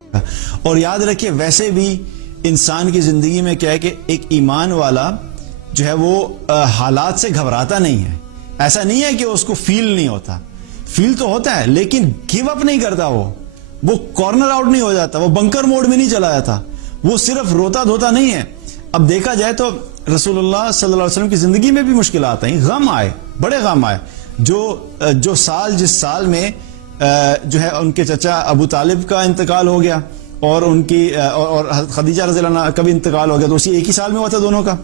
اور یاد رکھیے ویسے بھی انسان کی زندگی میں کیا ہے کہ ایک ایمان والا جو ہے وہ حالات سے گھبراتا نہیں ہے. ایسا نہیں ہے کہ اس کو فیل نہیں ہوتا, فیل تو ہوتا ہے لیکن گیو اپ نہیں کرتا, وہ کارنر آؤٹ نہیں ہو جاتا, وہ بنکر موڈ میں نہیں چلا جاتا, وہ صرف روتا دھوتا نہیں ہے. اب دیکھا جائے تو رسول اللہ صلی اللہ علیہ وسلم کی زندگی میں بھی مشکلات آئیں, غم آئے, بڑے غم آئے. جو سال جس سال میں جو ہے ان کے چچا ابو طالب کا انتقال ہو گیا اور ان کی اور خدیجہ رضی اللہ عنہا کا بھی انتقال ہو گیا, تو اسی ایک ہی سال میں ہوا تھا دونوں کا.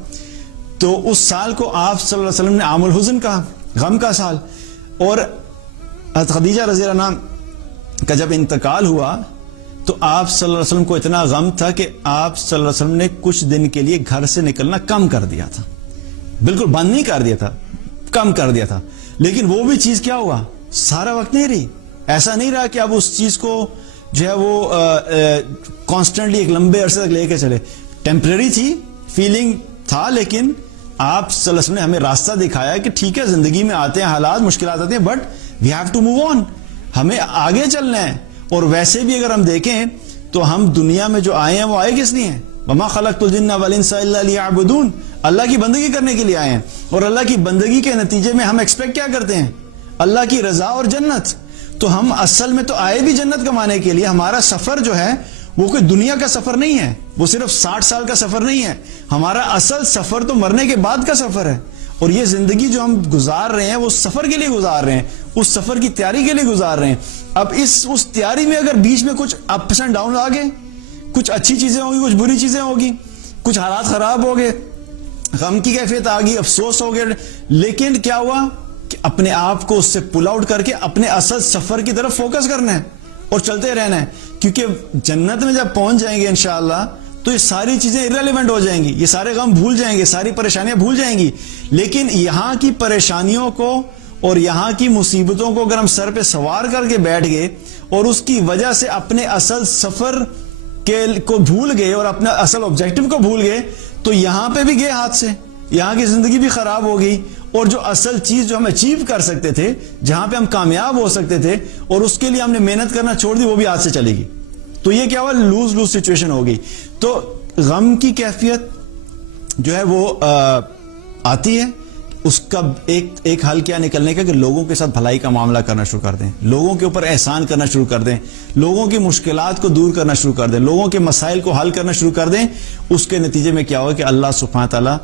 تو اس سال کو آپ صلی اللہ علیہ وسلم نے عام الحزن کہا, غم کا سال. اور خدیجہ رضی اللہ عنہا کا جب انتقال ہوا تو آپ صلی اللہ علیہ وسلم کو اتنا غم تھا کہ آپ صلی اللہ علیہ وسلم نے کچھ دن کے لیے گھر سے نکلنا کم کر دیا تھا. بالکل بند نہیں کر دیا تھا, کم کر دیا تھا. لیکن وہ بھی چیز کیا ہوا, سارا وقت نہیں رہی. ایسا نہیں رہا کہ اب اس چیز کو جو ہے وہ کانسٹنٹلی ایک لمبے عرصے تک لے کے چلے. ٹیمپرری تھی, فیلنگ تھا, لیکن آپ صلی اللہ علیہ وسلم نے ہمیں راستہ دکھایا کہ ٹھیک ہے زندگی میں آتے ہیں حالات, مشکلات آتے ہیں, but we have to move on, ہمیں آگے چلنا ہے. اور ویسے بھی اگر ہم دیکھیں تو ہم دنیا میں جو آئے ہیں وہ آئے کس لیے ہیں؟ وما خلقت الجن والانس الا لیعبدون, اللہ کی بندگی کرنے کے لیے آئے ہیں. اور اللہ کی بندگی کے نتیجے میں ہم ایکسپیکٹ کیا کرتے ہیں؟ اللہ کی رضا اور جنت. تو ہم اصل میں تو آئے بھی جنت کمانے کے لیے. ہمارا سفر جو ہے وہ کوئی دنیا کا سفر نہیں ہے, وہ صرف 60 سال کا سفر نہیں ہے. ہمارا اصل سفر تو مرنے کے بعد کا سفر ہے. اور یہ زندگی جو ہم گزار رہے ہیں وہ سفر کے لیے گزار رہے ہیں, اس سفر کی تیاری کے لیے گزار رہے ہیں. اب اس تیاری میں اگر بیچ میں کچھ اپس اینڈ ڈاؤن آ گئے, کچھ اچھی چیزیں ہوگی, کچھ بری چیزیں ہوگی, کچھ حالات خراب ہو گئے, غم کی کیفیت آ گئی, افسوس ہو گئے, لیکن کیا ہوا کہ اپنے آپ کو اس سے پل آؤٹ کر کے اپنے اصل سفر کی طرف فوکس کرنا ہے اور چلتے رہنا ہے. کیونکہ جنت میں جب پہنچ جائیں گے انشاءاللہ تو یہ ساری چیزیں irrelevant ہو جائیں گی, یہ سارے غم بھول جائیں گے, ساری پریشانیاں بھول جائیں گی. لیکن یہاں کی پریشانیوں کو اور یہاں کی مصیبتوں کو اگر ہم سر پہ سوار کر کے بیٹھ گئے اور اس کی وجہ سے اپنے اصل سفر کو بھول گئے اور اپنا اصل آبجیکٹو کو بھول گئے تو یہاں پہ بھی گئے ہاتھ سے, یہاں کی زندگی بھی خراب ہو گئی. اور جو اصل چیز جو ہم اچیو کر سکتے تھے, جہاں پہ ہم کامیاب ہو سکتے تھے اور اس کے لیے ہم نے محنت کرنا چھوڑ دی, وہ بھی ہاتھ سے چلے گی. تو یہ کیا ہوا, لوز لوز سچویشن ہو گئی. تو غم کی کیفیت جو ہے وہ آتی ہے, اس کا ایک حل کیا نکلنے کا کہ لوگوں کے ساتھ بھلائی کا معاملہ کرنا شروع کر دیں, لوگوں کے اوپر احسان کرنا شروع کر دیں, لوگوں کی مشکلات کو دور کرنا شروع کر دیں, لوگوں کے مسائل کو حل کرنا شروع کر دیں. اس کے نتیجے میں کیا ہوگا کہ اللہ سبحانہ تعالیٰ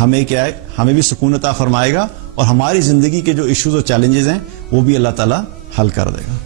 ہمیں کیا ہے, ہمیں بھی سکون عطا فرمائے گا اور ہماری زندگی کے جو ایشوز اور چیلنجز ہیں وہ بھی اللہ تعالیٰ حل کر دے گا.